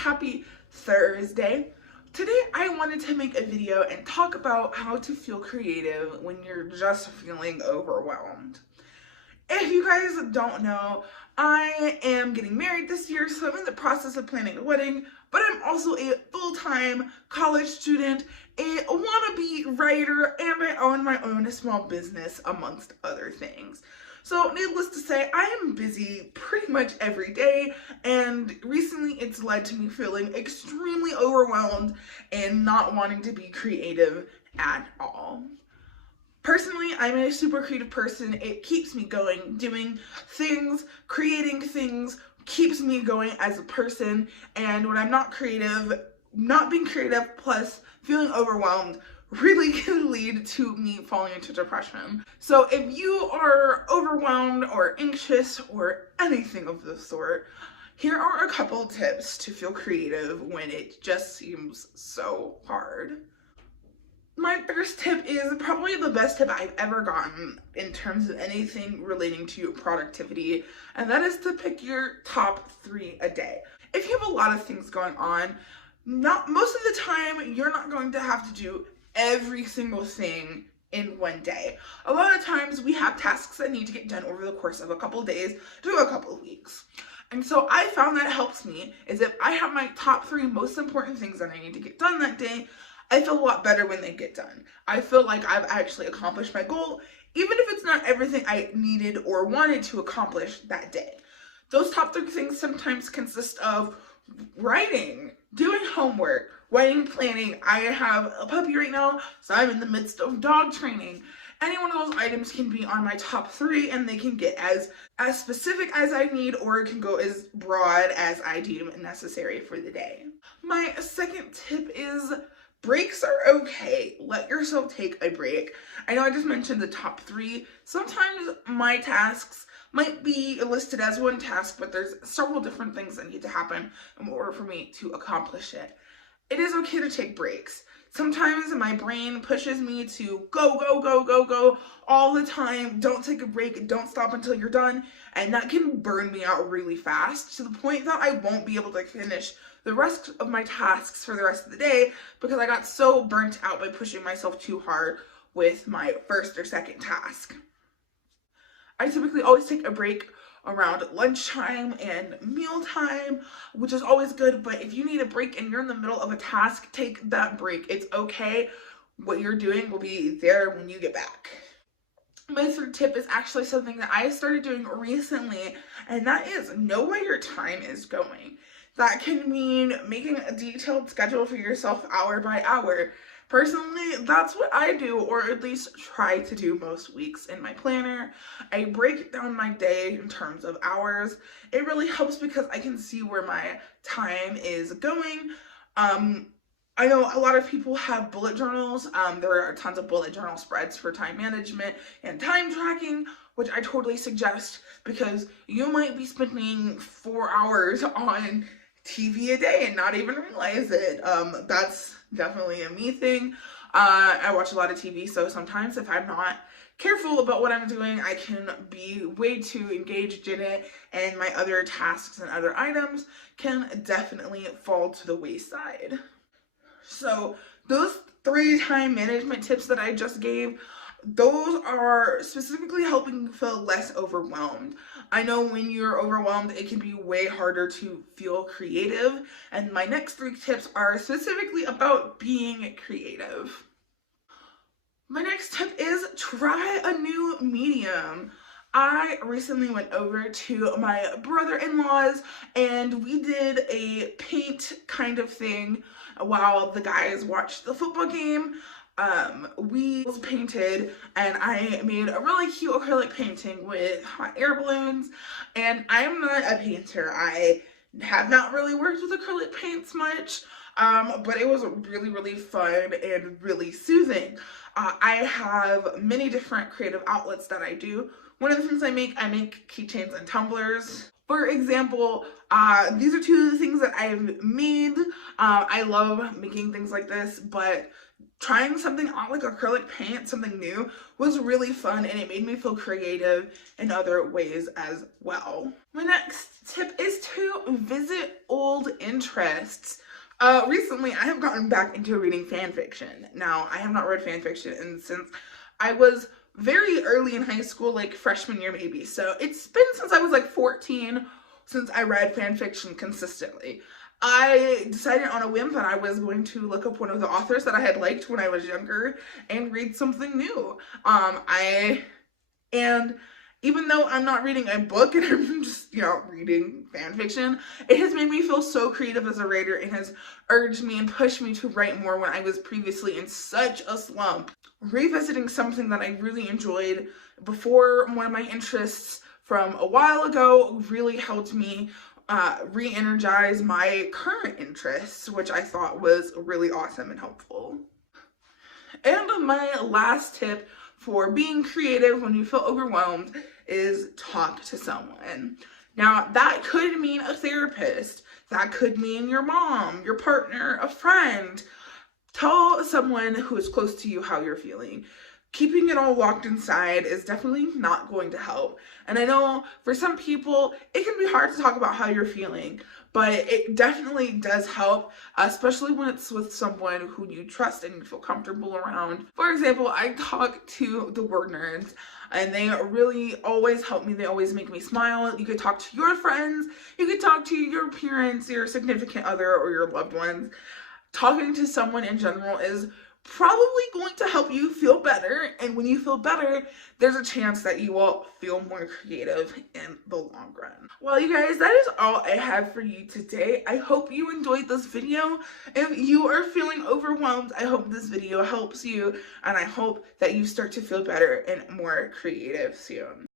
happy Thursday. Today I wanted to make a video and talk about how to feel creative when you're just feeling overwhelmed. If you guys don't know, I am getting married this year, so I'm in the process of planning a wedding, but I'm also a full-time college student, a wannabe writer, and I own my own small business, amongst other things. So needless to say, I am busy pretty much every day, and recently it's led to me feeling extremely overwhelmed and not wanting to be creative at all. Personally, I'm a super creative person. It keeps me going. Doing things, creating things, keeps me going as a person, and when I'm not creative, not being creative plus feeling overwhelmed really can lead to me falling into depression. So if you are overwhelmed or anxious or anything of the sort, here are a couple tips to feel creative when it just seems so hard. My first tip is probably the best tip I've ever gotten in terms of anything relating to productivity, and that is to pick your top 3 a day. If you have a lot of things going on, most of the time you're not going to have to do every single thing in one day. A lot of times we have tasks that need to get done over the course of a couple of days to a couple of weeks. And so I found that helps me is if I have my top 3 most important things that I need to get done that day, I feel a lot better when they get done. I feel like I've actually accomplished my goal, even if it's not everything I needed or wanted to accomplish that day. Those top 3 things sometimes consist of writing, doing homework, wedding planning. I have a puppy right now, so I'm in the midst of dog training. Any one of those items can be on my top 3, and they can get as specific as I need, or it can go as broad as I deem necessary for the day. My second tip is breaks are okay. Let yourself take a break. I know I just mentioned the top 3. Sometimes my tasks might be listed as one task, but there's several different things that need to happen in order for me to accomplish it. It is okay to take breaks. Sometimes my brain pushes me to go, go, go, go, go all the time. Don't take a break. Don't stop until you're done. And that can burn me out really fast to the point that I won't be able to finish the rest of my tasks for the rest of the day because I got so burnt out by pushing myself too hard with my first or second task. I typically always take a break around lunchtime and mealtime, which is always good, but if you need a break and you're in the middle of a task, take that break. It's okay. What you're doing will be there when you get back. My third tip is actually something that I started doing recently, and that is know where your time is going. That can mean making a detailed schedule for yourself hour by hour. Personally, that's what I do, or at least try to do most weeks in my planner. I break down my day in terms of hours. It really helps because I can see where my time is going. I know a lot of people have bullet journals. There are tons of bullet journal spreads for time management and time tracking, which I totally suggest because you might be spending 4 hours on TV a day and not even realize it. That's definitely a me thing. I watch a lot of TV, so sometimes if I'm not careful about what I'm doing, I can be way too engaged in it, and my other tasks and other items can definitely fall to the wayside. So those 3 time management tips that I just gave, those are specifically helping you feel less overwhelmed. I know when you're overwhelmed, it can be way harder to feel creative, and my next 3 tips are specifically about being creative. My next tip is try a new medium. I recently went over to my brother-in-law's and we did a paint kind of thing while the guys watched the football game. We painted, and I made a really cute acrylic painting with hot air balloons, and I am not a painter. I have not really worked with acrylic paints much, but it was really, really fun and really soothing. I have many different creative outlets that I do. One of the things I make keychains and tumblers. For example, these are 2 of the things that I've made. I love making things like this, but trying something on like acrylic paint, something new, was really fun, and it made me feel creative in other ways as well. My next tip is to visit old interests. Recently, I have gotten back into reading fan fiction. Now, I have not read fan fiction since I was very early in high school, like freshman year maybe. So it's been since I was like 14 since I read fan fiction consistently. I decided on a whim that I was going to look up one of the authors that I had liked when I was younger and read something new. And even though I'm not reading a book and I'm just, reading fan fiction, it has made me feel so creative as a writer and has urged me and pushed me to write more when I was previously in such a slump. Revisiting something that I really enjoyed before, one of my interests from a while ago, really helped me re-energize my current interests, which I thought was really awesome and helpful. And my last tip for being creative when you feel overwhelmed is talk to someone. Now, that could mean a therapist. That could mean your mom, your partner, a friend. Tell someone who is close to you how you're feeling. Keeping it all locked inside is definitely not going to help. And I know for some people, it can be hard to talk about how you're feeling, but it definitely does help, especially when it's with someone who you trust and you feel comfortable around. For example, I talk to the WordNerds, and they really always help me. They always make me smile. You could talk to your friends, you could talk to your parents, your significant other, or your loved ones. Talking to someone in general is probably going to help you feel better, and when you feel better, there's a chance that you will feel more creative in the long run. Well, you guys, that is all I have for you today. I hope you enjoyed this video. If you are feeling overwhelmed, I hope this video helps you, and I hope that you start to feel better and more creative soon.